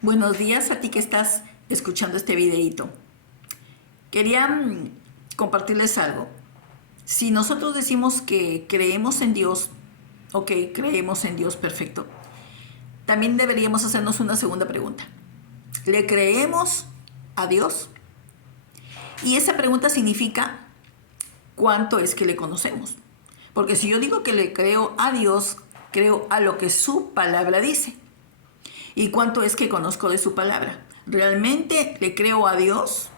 Buenos días a ti que estás escuchando este videito. Quería compartirles algo. Si nosotros decimos que creemos en Dios, ok, creemos en Dios, perfecto. También deberíamos hacernos una segunda pregunta. ¿Le creemos a Dios? Y esa pregunta significa, ¿cuánto es que le conocemos? Porque si yo digo que le creo a Dios, creo a lo que su palabra dice. ¿Y cuánto es que conozco de su palabra? ¿Realmente le creo a Dios?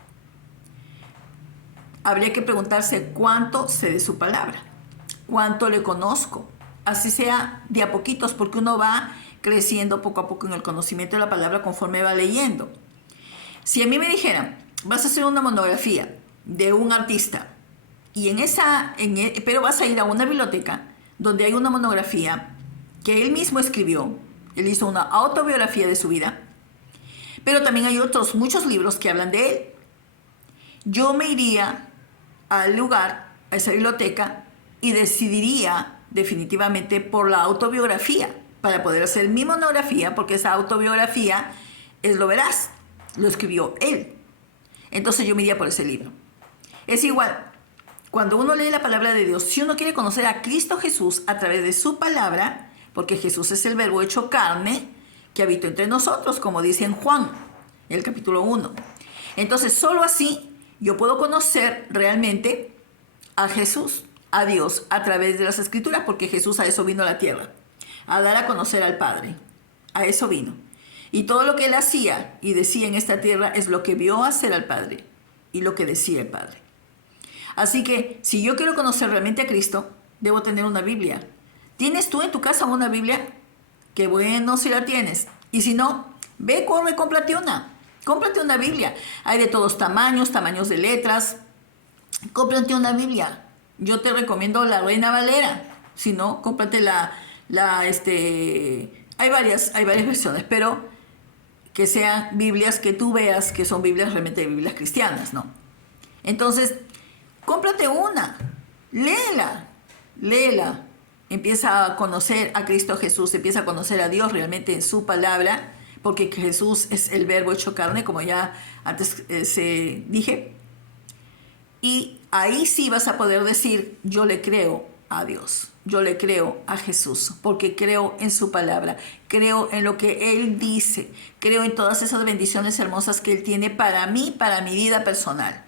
Habría que preguntarse cuánto sé de su palabra, cuánto le conozco, así sea de a poquitos, porque uno va creciendo poco a poco en el conocimiento de la palabra conforme va leyendo. Si a mí me dijeran, vas a hacer una monografía de un artista, pero vas a ir a una biblioteca donde hay una monografía que él mismo escribió, él hizo una autobiografía de su vida, pero también hay otros muchos libros que hablan de él. Yo me iría al lugar, a esa biblioteca, y decidiría definitivamente por la autobiografía, para poder hacer mi monografía, porque esa autobiografía es lo veraz, lo escribió él. Entonces yo me iría por ese libro. Es igual, cuando uno lee la palabra de Dios, si uno quiere conocer a Cristo Jesús a través de su palabra, porque Jesús es el verbo hecho carne, que habitó entre nosotros, como dice en Juan, el capítulo 1. Entonces, solo así yo puedo conocer realmente a Jesús, a Dios, a través de las Escrituras, porque Jesús a eso vino a la tierra, a dar a conocer al Padre. A eso vino. Y todo lo que él hacía y decía en esta tierra es lo que vio hacer al Padre y lo que decía el Padre. Así que, si yo quiero conocer realmente a Cristo, debo tener una Biblia. ¿Tienes tú en tu casa una Biblia? Qué bueno si la tienes. Y si no, ve, corre, cómprate una. Cómprate una Biblia. Hay de todos tamaños, tamaños de letras. Cómprate una Biblia. Yo te recomiendo la Reina Valera. Si no, cómprate hay varias versiones, pero que sean Biblias que tú veas que son Biblias realmente Biblias cristianas, ¿no? Entonces, cómprate una. Léela. Empieza a conocer a Cristo Jesús, empieza a conocer a Dios realmente en su palabra, porque Jesús es el verbo hecho carne, como ya antes se dije. Y ahí sí vas a poder decir, yo le creo a Dios, yo le creo a Jesús, porque creo en su palabra, creo en lo que Él dice, creo en todas esas bendiciones hermosas que Él tiene para mí, para mi vida personal.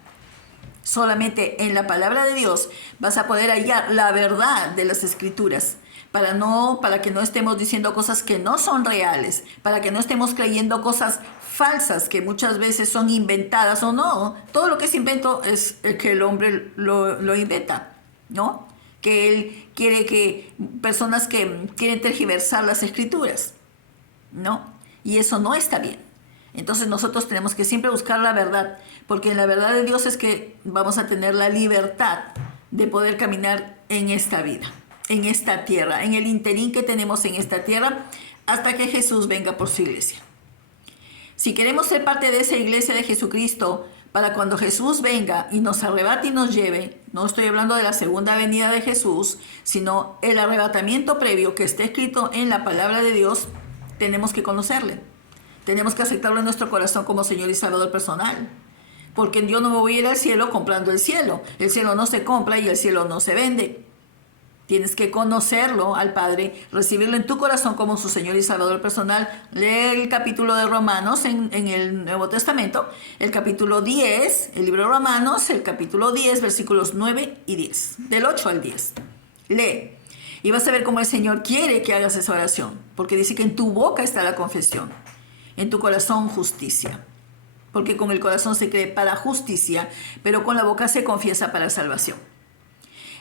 Solamente en la palabra de Dios vas a poder hallar la verdad de las Escrituras, para que no estemos diciendo cosas que no son reales, para que no estemos creyendo cosas falsas que muchas veces son inventadas o no. Todo lo que es invento es que el hombre lo inventa, ¿no? Que él quiere que personas que quieren tergiversar las Escrituras, ¿no? Y eso no está bien. Entonces nosotros tenemos que siempre buscar la verdad, porque en la verdad de Dios es que vamos a tener la libertad de poder caminar en esta vida, en esta tierra, en el interín que tenemos en esta tierra, hasta que Jesús venga por su iglesia. Si queremos ser parte de esa iglesia de Jesucristo, para cuando Jesús venga y nos arrebate y nos lleve, no estoy hablando de la segunda venida de Jesús, sino el arrebatamiento previo que está escrito en la palabra de Dios, tenemos que conocerle. Tenemos que aceptarlo en nuestro corazón como Señor y Salvador personal. Porque yo no me voy a ir al cielo comprando el cielo. El cielo no se compra y el cielo no se vende. Tienes que conocerlo al Padre, recibirlo en tu corazón como su Señor y Salvador personal. Lee el capítulo de Romanos en el Nuevo Testamento, el capítulo 10, el libro de Romanos, el capítulo 10, versículos 9 y 10, del 8 al 10. Lee. Y vas a ver cómo el Señor quiere que hagas esa oración, porque dice que en tu boca está la confesión. En tu corazón justicia, porque con el corazón se cree para justicia, pero con la boca se confiesa para salvación.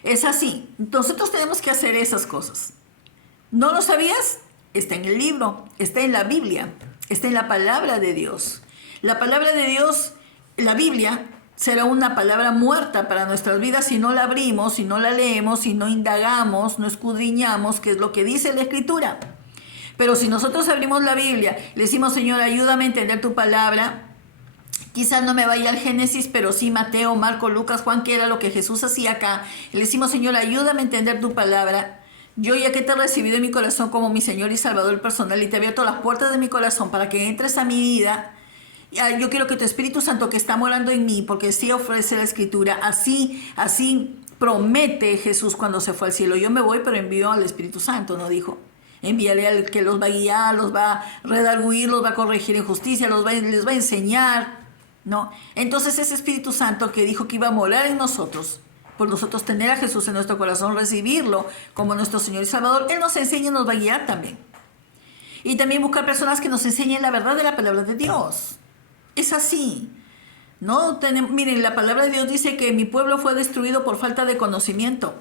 Es así, nosotros tenemos que hacer esas cosas. ¿No lo sabías? Está en el libro, está en la Biblia, está en la palabra de Dios. La palabra de Dios, la Biblia, será una palabra muerta para nuestras vidas si no la abrimos, si no la leemos, si no indagamos, no escudriñamos qué es lo que dice la Escritura. Pero si nosotros abrimos la Biblia, le decimos, Señor, ayúdame a entender tu palabra. Quizás no me vaya al Génesis, pero sí Mateo, Marco, Lucas, Juan, que era lo que Jesús hacía acá. Le decimos, Señor, ayúdame a entender tu palabra. Yo ya que te he recibido en mi corazón como mi Señor y Salvador personal y te he abierto las puertas de mi corazón para que entres a mi vida, yo quiero que tu Espíritu Santo que está morando en mí, porque sí ofrece la Escritura, así promete Jesús cuando se fue al cielo. Yo me voy, pero envío al Espíritu Santo, ¿no dijo? Enviaré al que los va a guiar, los va a redarguir, los va a corregir en justicia, les va a enseñar, ¿no? Entonces ese Espíritu Santo que dijo que iba a morar en nosotros, por nosotros tener a Jesús en nuestro corazón, recibirlo como nuestro Señor y Salvador, Él nos enseña y nos va a guiar también. Y también buscar personas que nos enseñen la verdad de la palabra de Dios. Es así. No miren, la palabra de Dios dice que mi pueblo fue destruido por falta de conocimiento.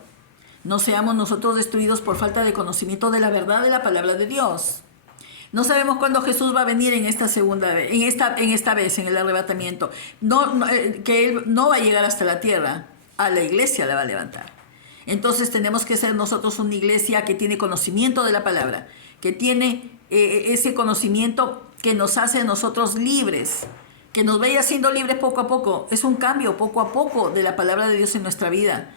No seamos nosotros destruidos por falta de conocimiento de la verdad de la palabra de Dios. No sabemos cuándo Jesús va a venir en esta segunda vez, en esta vez, en el arrebatamiento. Que Él no va a llegar hasta la tierra. A la iglesia la va a levantar. Entonces tenemos que ser nosotros una iglesia que tiene conocimiento de la palabra, que tiene ese conocimiento que nos hace a nosotros libres, que nos vaya haciendo libres poco a poco. Es un cambio poco a poco de la palabra de Dios en nuestra vida.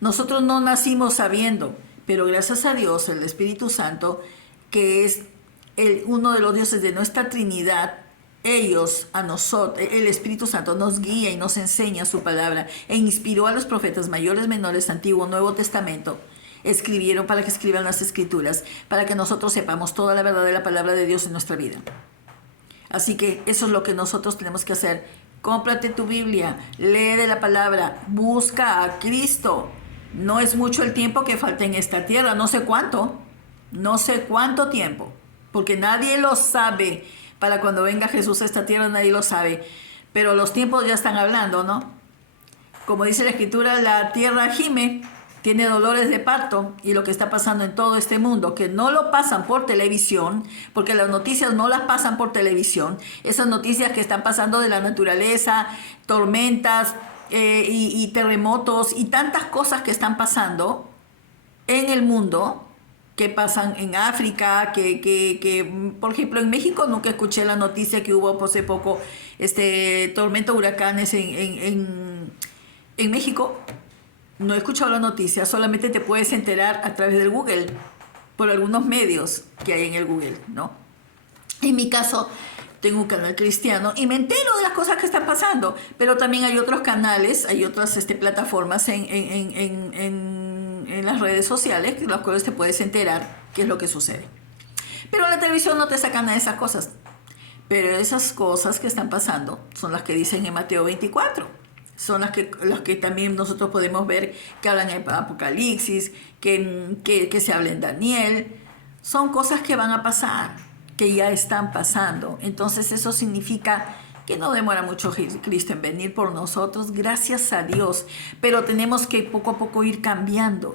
Nosotros no nacimos sabiendo, pero gracias a Dios, el Espíritu Santo, que es uno de los dioses de nuestra Trinidad, a nosotros, el Espíritu Santo nos guía y nos enseña su palabra e inspiró a los profetas mayores, menores, Antiguo, Nuevo Testamento. Escribieron para que escriban las Escrituras, para que nosotros sepamos toda la verdad de la palabra de Dios en nuestra vida. Así que eso es lo que nosotros tenemos que hacer. Cómprate tu Biblia, lee de la palabra, busca a Cristo. No es mucho el tiempo que falta en esta tierra, no sé cuánto tiempo, porque nadie lo sabe. Para cuando venga Jesús a esta tierra nadie lo sabe, pero los tiempos ya están hablando, ¿no? Como dice la Escritura, la tierra gime, tiene dolores de parto, y lo que está pasando en todo este mundo, que no lo pasan por televisión, porque las noticias no las pasan por televisión, esas noticias que están pasando de la naturaleza, tormentas y terremotos y tantas cosas que están pasando en el mundo, que pasan en África, que por ejemplo en México nunca escuché la noticia que hubo hace poco, tormenta, huracanes en México. No he escuchado la noticia, solamente te puedes enterar a través del Google, por algunos medios que hay en el Google, ¿no? En mi caso, tengo un canal cristiano y me entero de las cosas que están pasando, pero también hay otros canales, hay otras plataformas en las redes sociales, en las cuales te puedes enterar qué es lo que sucede. Pero en la televisión no te sacan nada de esas cosas. Pero esas cosas que están pasando son las que dicen en Mateo 24. Son las que también nosotros podemos ver, que hablan en Apocalipsis, que se habla en Daniel. Son cosas que van a pasar, que ya están pasando. Entonces eso significa que no demora mucho Cristo en venir por nosotros, gracias a Dios. Pero tenemos que poco a poco ir cambiando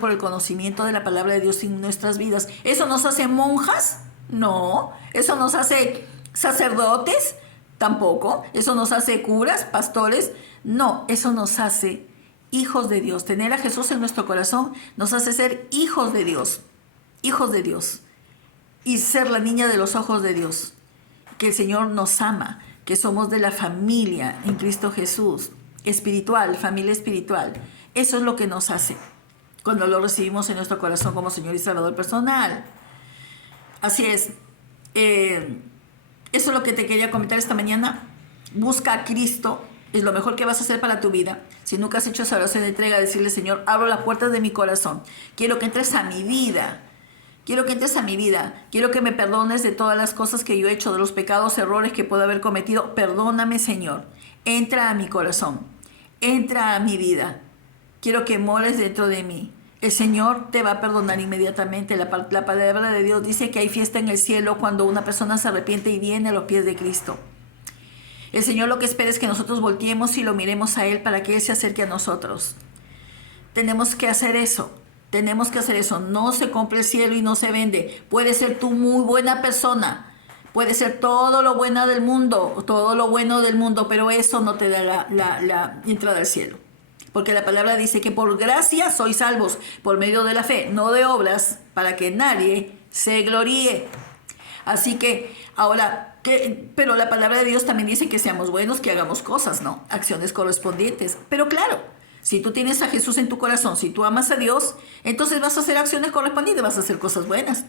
por el conocimiento de la palabra de Dios en nuestras vidas. ¿Eso nos hace monjas? No. ¿Eso nos hace sacerdotes? Tampoco. ¿Eso nos hace curas, pastores? No. Eso nos hace hijos de Dios. Tener a Jesús en nuestro corazón nos hace ser hijos de Dios. Hijos de Dios. Y ser la niña de los ojos de Dios. Que el Señor nos ama, que somos de la familia en Cristo Jesús, espiritual, familia espiritual. Eso es lo que nos hace cuando lo recibimos en nuestro corazón como Señor y Salvador personal. Así es. Eso es lo que te quería comentar esta mañana. Busca a Cristo, es lo mejor que vas a hacer para tu vida. Si nunca has hecho esa oración de entrega, decirle: Señor, abro las puertas de mi corazón. Quiero que entres a mi vida. Quiero que entres a mi vida. Quiero que me perdones de todas las cosas que yo he hecho, de los pecados, errores que puedo haber cometido. Perdóname, Señor. Entra a mi corazón. Entra a mi vida. Quiero que mores dentro de mí. El Señor te va a perdonar inmediatamente. La palabra de Dios dice que hay fiesta en el cielo cuando una persona se arrepiente y viene a los pies de Cristo. El Señor lo que espera es que nosotros volteemos y lo miremos a Él para que Él se acerque a nosotros. Tenemos que hacer eso. Tenemos que hacer eso. No se compra el cielo y no se vende. Puede ser tú muy buena persona. Puede ser todo lo bueno del mundo. Pero eso no te da la entrada al cielo. Porque la palabra dice que por gracia sois salvos por medio de la fe, no de obras, para que nadie se gloríe. Así que ahora, pero la palabra de Dios también dice que seamos buenos, que hagamos cosas, ¿no? Acciones correspondientes. Pero claro, Si tú tienes a Jesús en tu corazón, si tú amas a Dios, entonces vas a hacer acciones correspondientes, vas a hacer cosas buenas.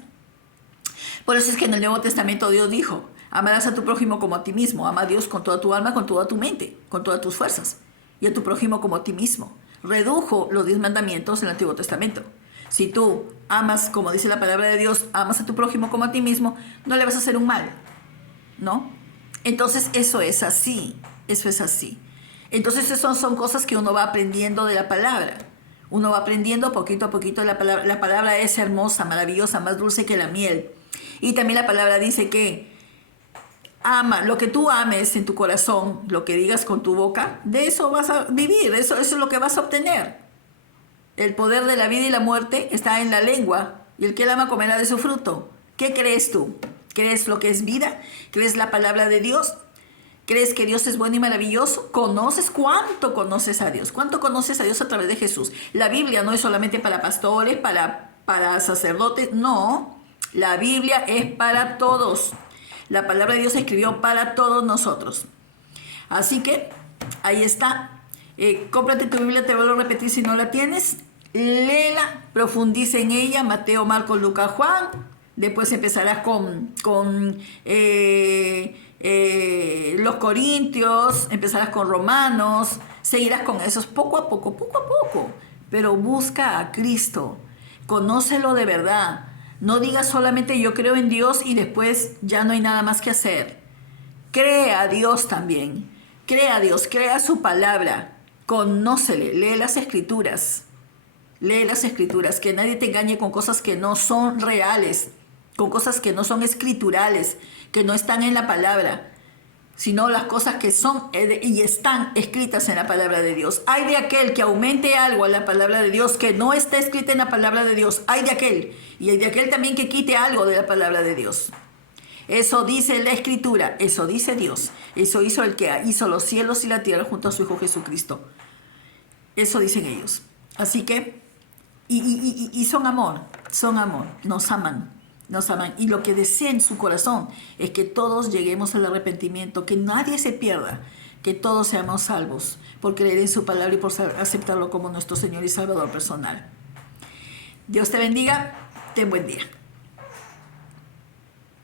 Por eso es que en el Nuevo Testamento Dios dijo, amarás a tu prójimo como a ti mismo. Ama a Dios con toda tu alma, con toda tu mente, con todas tus fuerzas. Y a tu prójimo como a ti mismo. Redujo los 10 mandamientos en el Antiguo Testamento. Si tú amas, como dice la palabra de Dios, amas a tu prójimo como a ti mismo, no le vas a hacer un mal, ¿no? Entonces eso es así, eso es así. Entonces esas son cosas que uno va aprendiendo de la palabra. Uno va aprendiendo poquito a poquito de la palabra. La palabra es hermosa, maravillosa, más dulce que la miel. Y también la palabra dice que ama, lo que tú ames en tu corazón, lo que digas con tu boca, de eso vas a vivir, eso es lo que vas a obtener. El poder de la vida y la muerte está en la lengua, y el que la ama comerá de su fruto. ¿Qué crees tú? ¿Crees lo que es vida? ¿Crees la palabra de Dios? ¿Crees que Dios es bueno y maravilloso? ¿Conoces cuánto conoces a Dios? ¿Cuánto conoces a Dios a través de Jesús? La Biblia no es solamente para pastores, para sacerdotes, no. La Biblia es para todos. La palabra de Dios se escribió para todos nosotros. Así que ahí está. Cómprate tu Biblia, te vuelvo a repetir si no la tienes. Léela, profundiza en ella, Mateo, Marcos, Lucas, Juan. Después empezarás con los Corintios, empezarás con Romanos, seguirás con esos poco a poco, pero busca a Cristo, conócelo de verdad, no digas solamente yo creo en Dios y después ya no hay nada más que hacer. Cree a Dios también, cree a Dios, crea su palabra, conócele, lee las escrituras, que nadie te engañe con cosas que no son reales, con cosas que no son escriturales, que no están en la palabra, sino las cosas que son y están escritas en la palabra de Dios. Hay de aquel que aumente algo a la palabra de Dios que no está escrita en la palabra de Dios. Hay de aquel. Y hay de aquel también que quite algo de la palabra de Dios. Eso dice la Escritura, eso dice Dios. Eso hizo el que hizo los cielos y la tierra junto a su Hijo Jesucristo. Eso dicen ellos. Así que, y son amor, nos aman. Y lo que desea en su corazón es que todos lleguemos al arrepentimiento, que nadie se pierda, que todos seamos salvos por creer en su palabra y por aceptarlo como nuestro Señor y Salvador personal. Dios te bendiga, ten buen día.